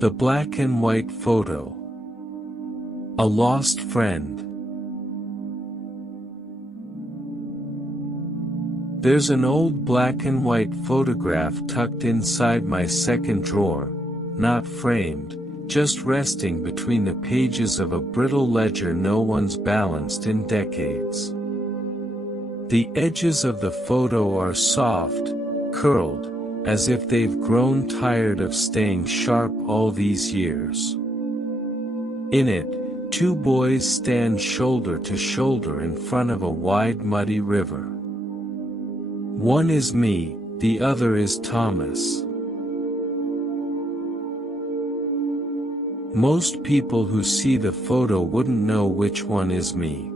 The black and white photo. A lost friend. There's an old black and white photograph tucked inside my second drawer, not framed, just resting between the pages of a brittle ledger no one's balanced in decades. The edges of the photo are soft, curled, as if they've grown tired of staying sharp all these years. In it, two boys stand shoulder to shoulder in front of a wide muddy river. One is me, the other is Thomas. Most people who see the photo wouldn't know which one is me.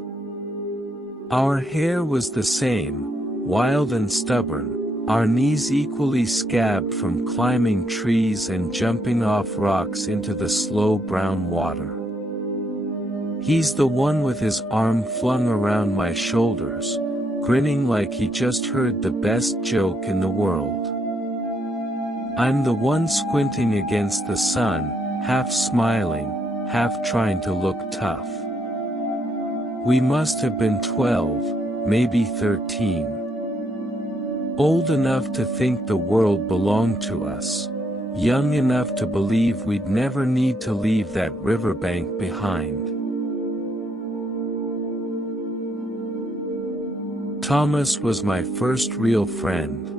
Our hair was the same, wild and stubborn, our knees equally scabbed from climbing trees and jumping off rocks into the slow brown water. He's the one with his arm flung around my shoulders, grinning like he just heard the best joke in the world. I'm the one squinting against the sun, half smiling, half trying to look tough. We must have been 12, maybe 13. Old enough to think the world belonged to us, young enough to believe we'd never need to leave that riverbank behind. Thomas was my first real friend.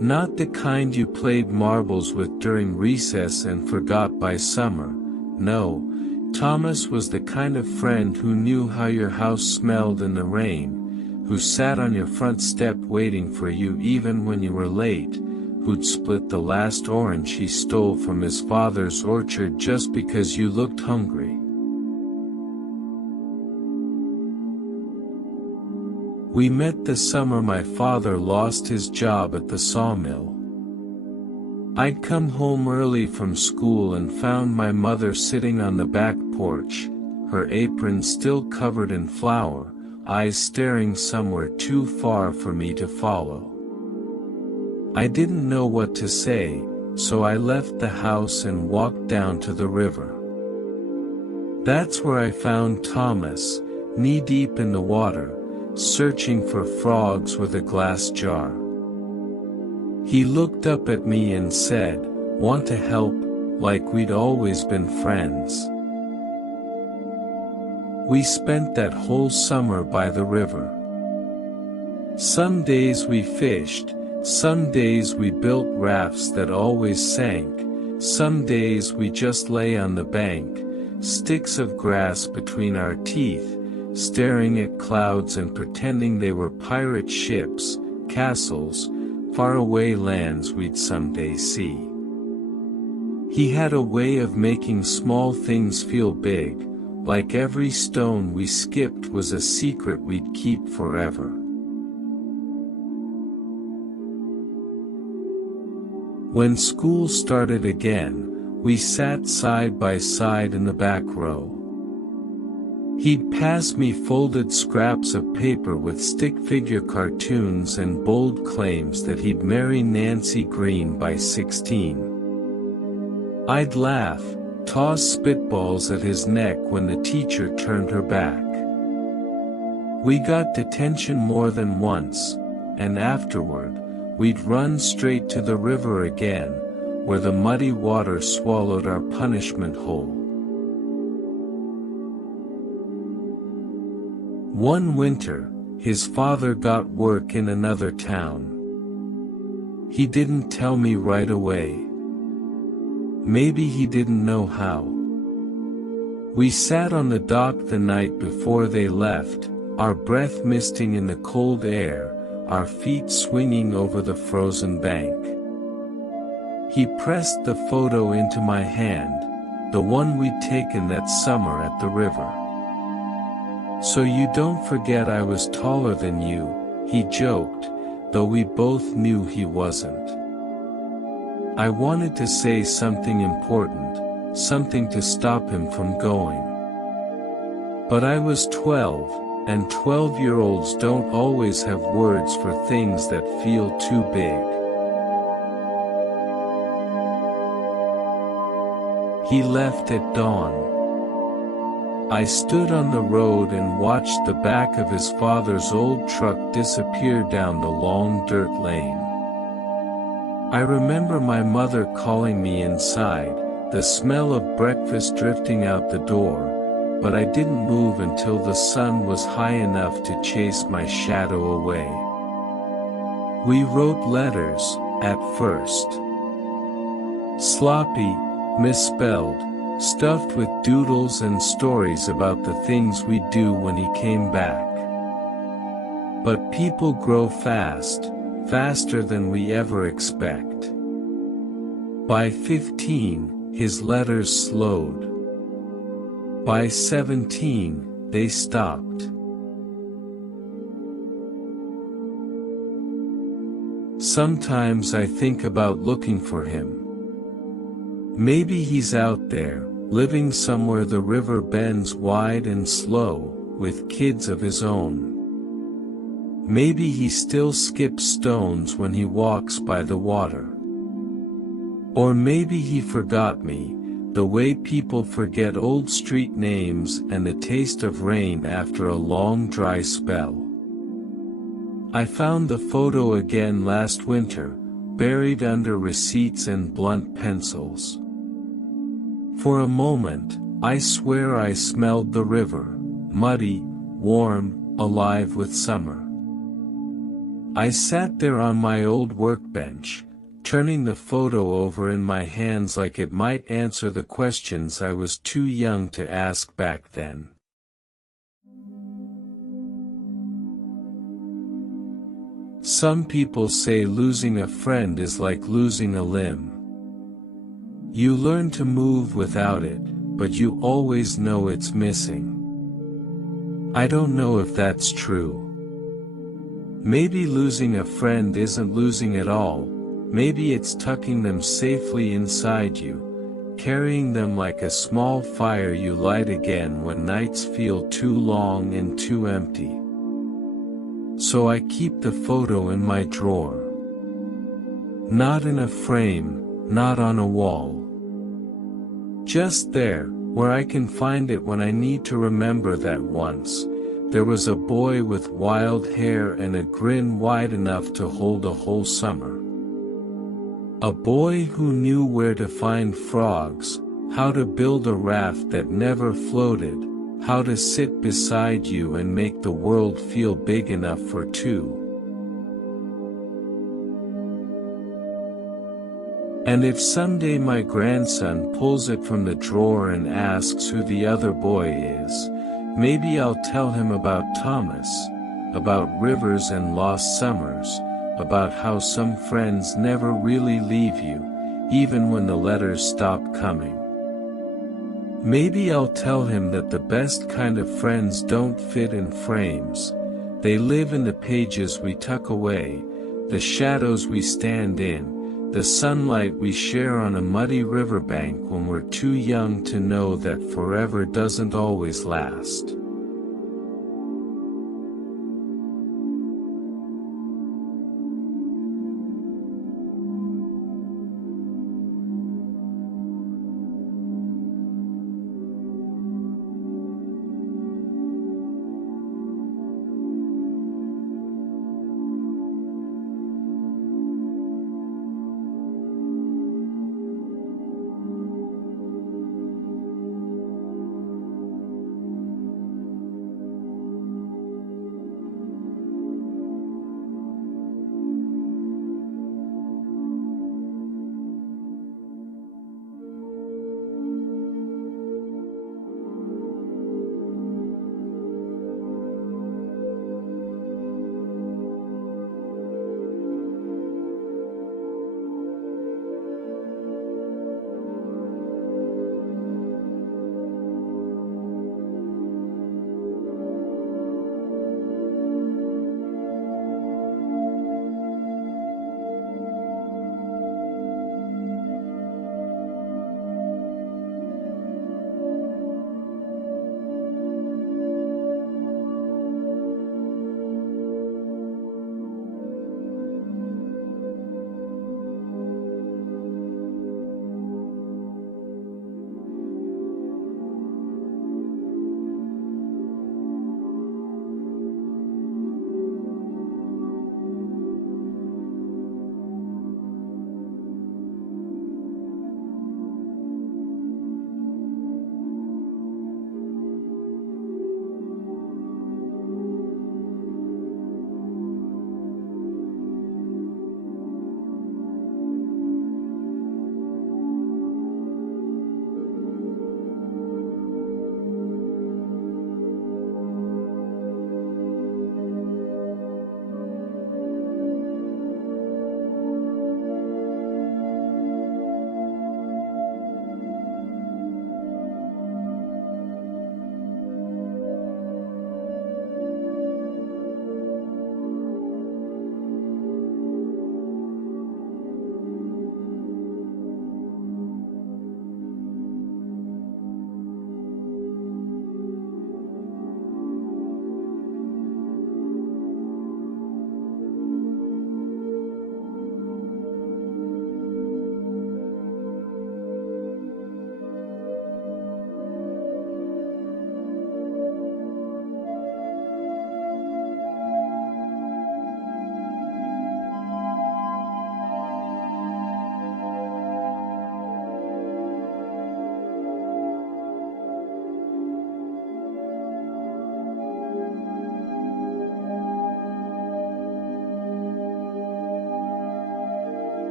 Not the kind you played marbles with during recess and forgot by summer, no, Thomas was the kind of friend who knew how your house smelled in the rain, who sat on your front step waiting for you even when you were late, who'd split the last orange he stole from his father's orchard just because you looked hungry. We met the summer my father lost his job at the sawmill. I'd come home early from school and found my mother sitting on the back porch, her apron still covered in flour, eyes staring somewhere too far for me to follow. I didn't know what to say, so I left the house and walked down to the river. That's where I found Thomas, knee-deep in the water, searching for frogs with a glass jar. He looked up at me and said, "Want to help?" like we'd always been friends. We spent that whole summer by the river. Some days we fished, some days we built rafts that always sank, some days we just lay on the bank, sticks of grass between our teeth, staring at clouds and pretending they were pirate ships, castles, faraway lands we'd someday see. He had a way of making small things feel big, like every stone we skipped was a secret we'd keep forever. When school started again, we sat side by side in the back row. He'd pass me folded scraps of paper with stick figure cartoons and bold claims that he'd marry Nancy Green by 16. I'd laugh, toss spitballs at his neck when the teacher turned her back. We got detention more than once, and afterward, we'd run straight to the river again, where the muddy water swallowed our punishment whole. One winter, his father got work in another town. He didn't tell me right away. Maybe he didn't know how. We sat on the dock the night before they left, our breath misting in the cold air, our feet swinging over the frozen bank. He pressed the photo into my hand, the one we'd taken that summer at the river. "So you don't forget I was taller than you," he joked, though we both knew he wasn't. I wanted to say something important, something to stop him from going. But I was 12, and 12-year-olds don't always have words for things that feel too big. He left at dawn. I stood on the road and watched the back of his father's old truck disappear down the long dirt lane. I remember my mother calling me inside, the smell of breakfast drifting out the door, but I didn't move until the sun was high enough to chase my shadow away. We wrote letters, at first. Sloppy, misspelled, stuffed with doodles and stories about the things we'd do when he came back. But people grow fast, faster than we ever expect. By 15, his letters slowed. By 17, they stopped. Sometimes I think about looking for him. Maybe he's out there, living somewhere the river bends wide and slow, with kids of his own. Maybe he still skips stones when he walks by the water. Or maybe he forgot me, the way people forget old street names and the taste of rain after a long dry spell. I found the photo again last winter, buried under receipts and blunt pencils. For a moment, I swear I smelled the river, muddy, warm, alive with summer. I sat there on my old workbench, turning the photo over in my hands like it might answer the questions I was too young to ask back then. Some people say losing a friend is like losing a limb. You learn to move without it, but you always know it's missing. I don't know if that's true. Maybe losing a friend isn't losing at all, maybe it's tucking them safely inside you, carrying them like a small fire you light again when nights feel too long and too empty. So I keep the photo in my drawer. Not in a frame, not on a wall. Just there, where I can find it when I need to remember that once, there was a boy with wild hair and a grin wide enough to hold a whole summer. A boy who knew where to find frogs, how to build a raft that never floated, how to sit beside you and make the world feel big enough for two. And if someday my grandson pulls it from the drawer and asks who the other boy is, maybe I'll tell him about Thomas, about rivers and lost summers, about how some friends never really leave you, even when the letters stop coming. Maybe I'll tell him that the best kind of friends don't fit in frames, they live in the pages we tuck away, the shadows we stand in, the sunlight we share on a muddy riverbank when we're too young to know that forever doesn't always last.